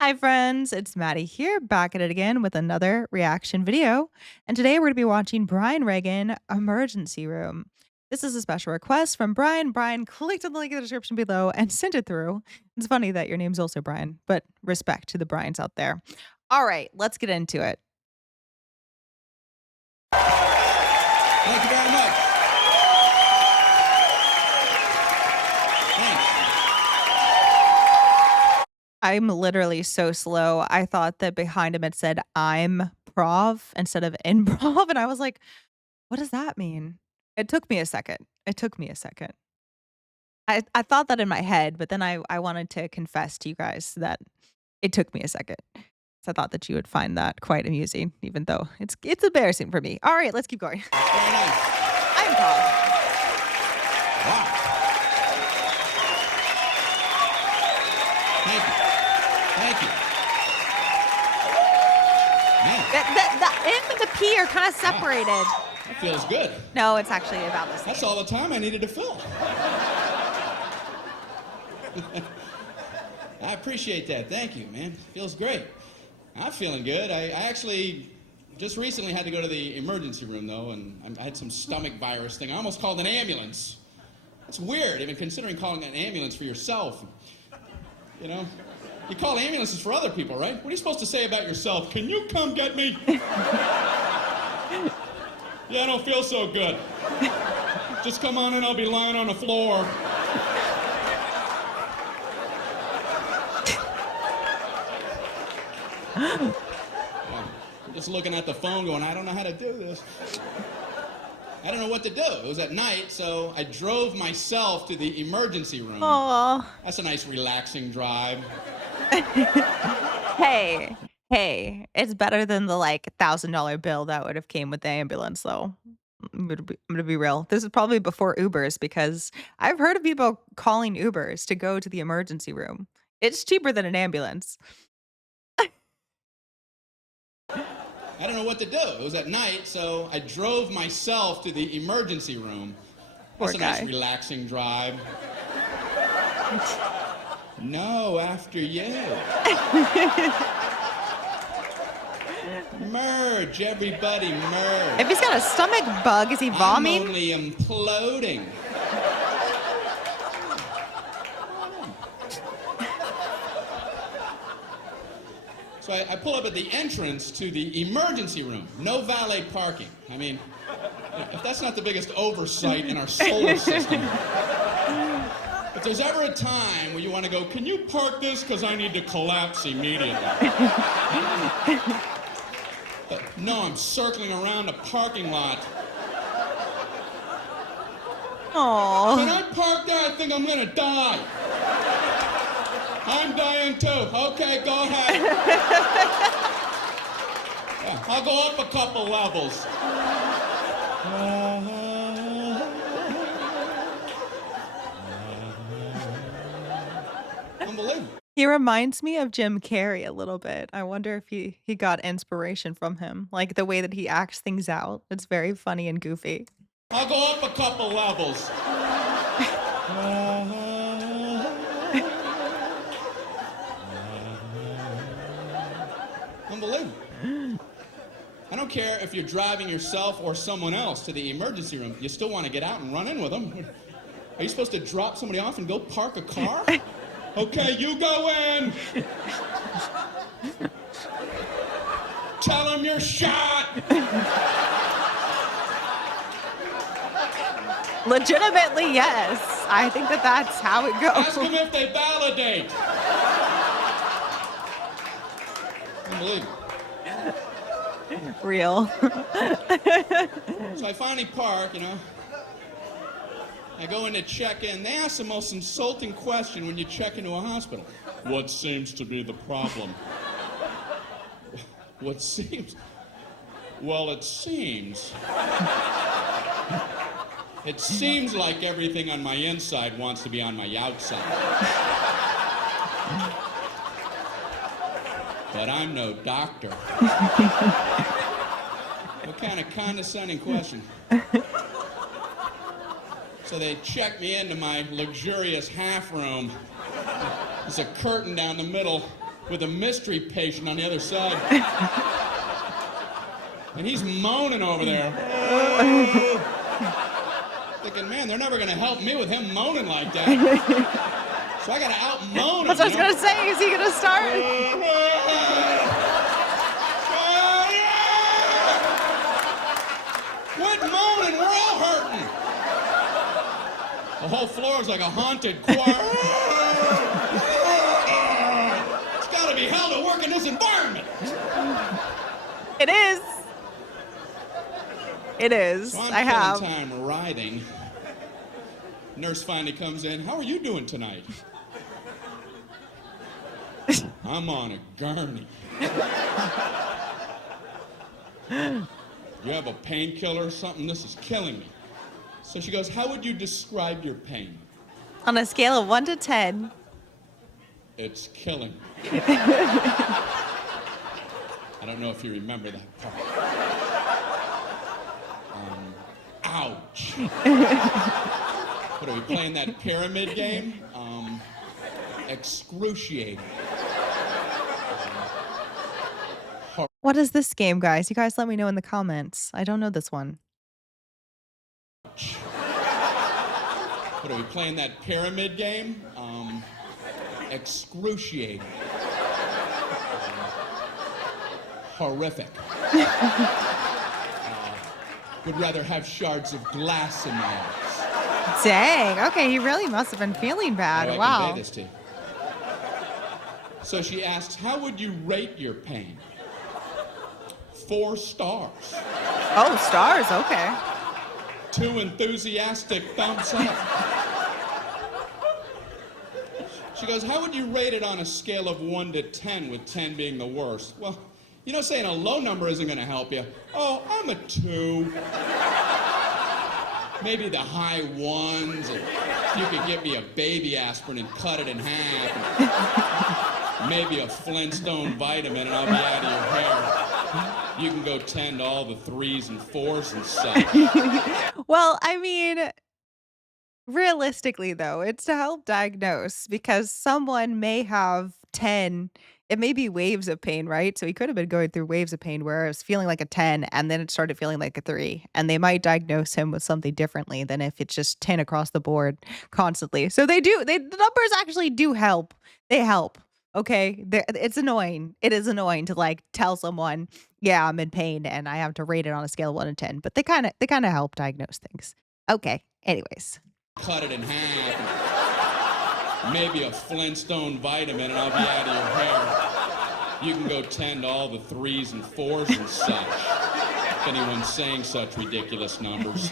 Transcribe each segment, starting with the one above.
Hi, friends. It's Maddie here, back at it again with another reaction video. And today we're going to be watching Brian Regan Emergency Room. This is a special request from Brian. Brian clicked on the link in the description below and sent it through. It's funny that your name's also Brian, but respect to the Brians out there. All right, let's get into it. Thank you very much. Thanks. I'm literally so slow. I thought that behind him it said I'm prov instead of improv. And I was like, what does that mean? It took me a second. It took me a second. I thought that in my head, but then I wanted to confess to you guys that it took me a second. So I thought that you would find that quite amusing, even though it's embarrassing for me. All right, let's keep going. Very nice. I'm Paul. Wow. Thank you. Thank you. Man, The M and the P are kind of separated. that feels good. No, it's actually about the same. That's all the time I needed to fill. I appreciate that. Thank you, man. Feels great. I'm feeling good. I actually just recently had to go to the emergency room, though, and I had some stomach virus thing. I almost called an ambulance. That's weird, even considering calling an ambulance for yourself. You know? You call ambulances for other people, right? What are you supposed to say about yourself? Can you come get me? Yeah, I don't feel so good. Just come on in, I'll be lying on the floor. Yeah, I'm just looking at the phone going, I don't know how to do this. I don't know what to do. It was at night, so I drove myself to the emergency room. Aw. That's a nice relaxing drive. Hey, hey, it's better than the like $1,000 bill that would have came with the ambulance, though. I'm gonna be real. This is probably before Ubers because I've heard of people calling Ubers to go to the emergency room. It's cheaper than an ambulance. I don't know what to do. It was at night, so I drove myself to the emergency room. Poor That's a nice guy. relaxing drive. No, after you. Merge, everybody, merge. If he's got a stomach bug, is he I'm vomiting? only imploding. So I pull up at the entrance to the emergency room. No valet parking. I mean, if that's not the biggest oversight in our solar system. If there's ever a time where you want to go, can you park this because I need to collapse immediately? But no, I'm circling around the parking lot. Can Aw. I park there? I think I'm gonna die. I'm dying too. Okay, go ahead. Yeah, I'll go up a couple levels. Unbelievable. He reminds me of Jim Carrey a little bit. I wonder if he got inspiration from him, like the way that he acts things out. It's very funny and goofy. I'll go up a couple levels. Unbelievable. I don't care if you're driving yourself or someone else to the emergency room. You still want to get out and run in with them. Are you supposed to drop somebody off and go park a car? Okay, you go in. Tell them you're shot. Legitimately, yes. I think that that's how it Ask goes. them if they validate. Unbelievable. Real. So I finally park, you know. I go in to check in. They ask the most insulting question when you check into a hospital. What seems to be the problem? What seems? Well, it seems. It seems like everything on my inside wants to be on my outside. But I'm no doctor. What kind of condescending question? So they check me into my luxurious half room. There's a curtain down the middle. with a mystery patient on the other side. And he's moaning over there. Thinking, man, they're never going to help me with him moaning like that. So I got to out-moan him. That's what I was going to say. Is he going to start? Quit moaning. We're all hurting. The whole floor is like a haunted choir. It's got to be hell to work in this environment. It is. It is. So I'm I have. time writhing. Nurse finally comes in. How are you doing tonight? I'm on a gurney. You have a painkiller or something? This is killing me. So she goes, how would you describe your pain? On a scale of 1 to 10. It's killing me. I don't know if you remember that part. Ouch. What are we playing, that pyramid game? Excruciating. What is this game, guys? You guys let me know in the comments. I don't know this one. What are we playing, that pyramid game? Excruciating. Horrific. Would rather have shards of glass in my eyes. Dang. Okay, he really must have been feeling bad. I Wow. can pay this to you. So she asks, how would you rate your pain? 4 stars. Oh, stars. Okay. 2 enthusiastic thumbs up. She goes, how would you rate it on a scale of 1 to 10, with 10 being the worst? Well, you know, saying a low number isn't going to help you. Oh, I'm a 2. Maybe the high 1s. If you could get me a baby aspirin and cut it in half. Maybe a Flintstone vitamin and I'll be out of your hair. You can go 10 to all the 3s and 4s and such. Well, I mean, realistically, though, it's to help diagnose because someone may have 10. It may be waves of pain, right? So he could have been going through waves of pain where it was feeling like a 10 and then it started feeling like a 3. And they might diagnose him with something differently than if it's just 10 across the board constantly. So the numbers actually do help. They help. Okay. It's annoying. It is annoying to like tell someone, yeah, I'm in pain and I have to rate it on a scale of 1 to 10, but they kind of help diagnose things. Okay. Anyways. Cut it in half. Maybe a Flintstone vitamin and I'll be out of your hair. You can go 10 to all the 3s and 4s and such. If anyone's saying such ridiculous numbers.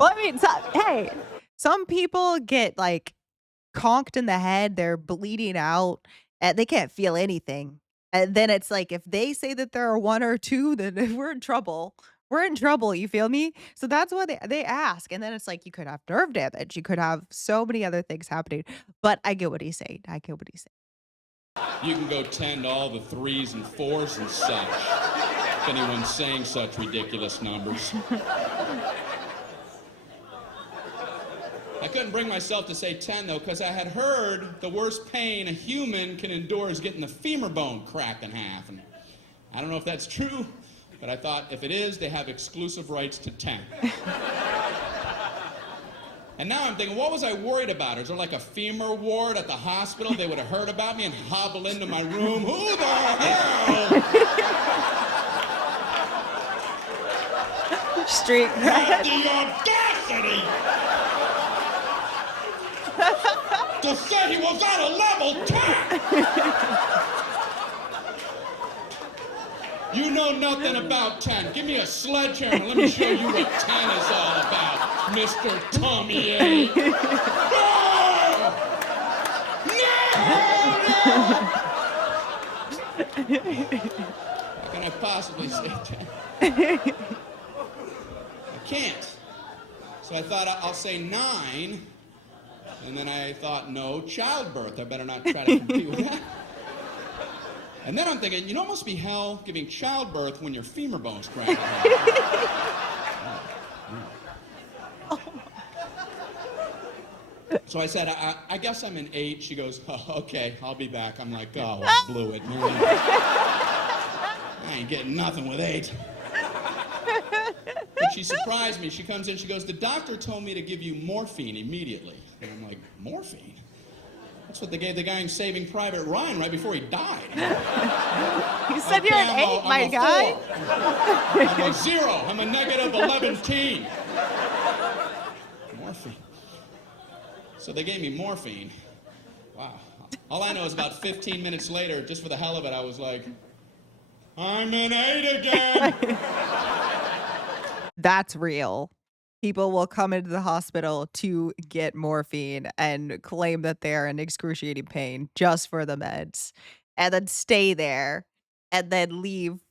Well, I mean, hey, some people get like conked in the head, they're bleeding out, and they can't feel anything. And then it's like if they say that there are 1 or 2, then we're in trouble. We're in trouble, you feel me? So that's why they ask. And then it's like you could have nerve damage. You could have so many other things happening. But I get what he's saying. I get what he's saying. You can go 10 to all the 3s and 4s and such. If anyone's saying such ridiculous numbers. I couldn't bring myself to say 10, though, because I had heard the worst pain a human can endure is getting the femur bone cracked in half. And I don't know if that's true, but I thought if it is, they have exclusive rights to 10. And now I'm thinking, what was I worried about? Is there like a femur ward at the hospital? They would have heard about me and hobble into my room. Who the hell? Street Had cred. the audacity to say he was on a level 10. You know nothing about 10. Give me a sledgehammer. Let me show you what 10 is all about, Mr. Tommy A. No! No! How can I possibly say 10? I can't. So I thought I'll say 9. And then I thought, no, childbirth. I better not try to compete with that. And then I'm thinking, you know, it must be hell giving childbirth when your femur bone's cracked. So I said, I guess I'm an 8. She goes, oh, okay, I'll be back. I'm like, oh, I blew it, man. I ain't getting nothing with 8. But she surprised me. She comes in, she goes, the doctor told me to give you morphine immediately. And I'm like, morphine? That's what they gave the guy in Saving Private Ryan right before he died. You said okay, you're an 8, my guy. I'm a 0. I'm a negative 11 teen. Morphine. So they gave me morphine. Wow. All I know is about 15 minutes later, just for the hell of it, I was like, I'm an 8 again. That's real. People will come into the hospital to get morphine and claim that they're in excruciating pain just for the meds, and then stay there, and then leave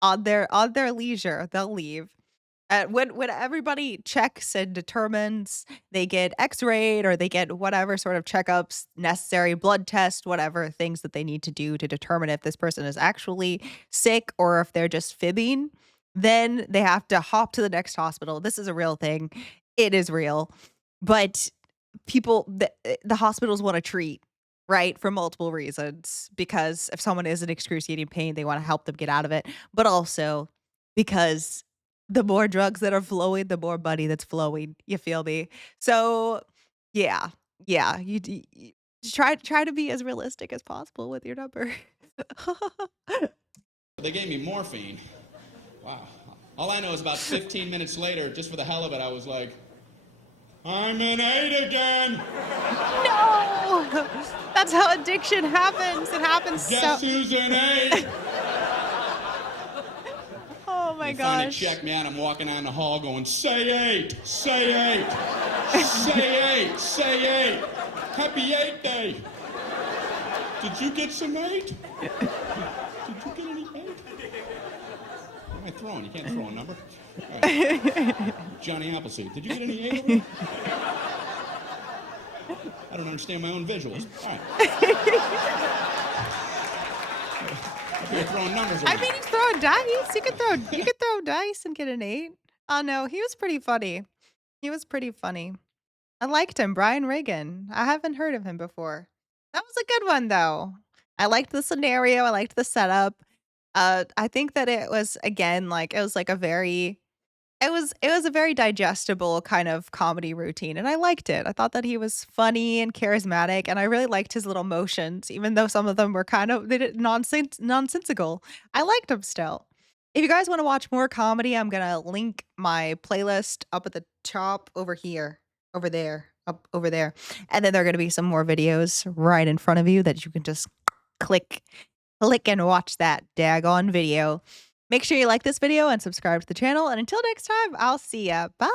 on their leisure. They'll leave. When everybody checks and determines, they get X-rayed or they get whatever sort of checkups necessary, blood test, whatever things that they need to do to determine if this person is actually sick or if they're just fibbing, then they have to hop to the next hospital. This is a real thing. It is real. But the hospitals wanna treat, right, for multiple reasons, because if someone is in excruciating pain, they wanna help them get out of it, but also because the more drugs that are flowing, the more money that's flowing, you feel me? So, yeah, yeah, you try to be as realistic as possible with your number. They gave me morphine. Wow. All I know is about 15 minutes later, just for the hell of it, I was like, I'm an 8 again. No! That's how addiction happens. It happens Guess who's an 8? Oh my They finally gosh. check me out. I'm walking down the hall going, say 8, say 8, say 8, say 8. Happy 8 day. Did you get some 8? Did you get any 8? What am I throwing? You can't throw a number. All right. Johnny Appleseed. Did you get any 8 over there? I don't understand my own visuals. All right. You're throwing numbers I around. mean, he's throwing dice. You could throw dice and get an 8. Oh, no, he was pretty funny. He was pretty funny. I liked him, Brian Regan. I haven't heard of him before. That was a good one, though. I liked the scenario, I liked the setup. I think that it was, again, like, it was like a very it was a very digestible kind of comedy routine, and I liked it. I thought that he was funny and charismatic, and I really liked his little motions, even though some of them were kind of they did nonsensical. I liked him still. If you guys wanna watch more comedy, I'm gonna link my playlist up at the top over here, over there, up over there, and then there are gonna be some more videos right in front of you that you can just click click and watch that daggone video. Make sure you like this video and subscribe to the channel, and until next time, I'll see ya. Bye.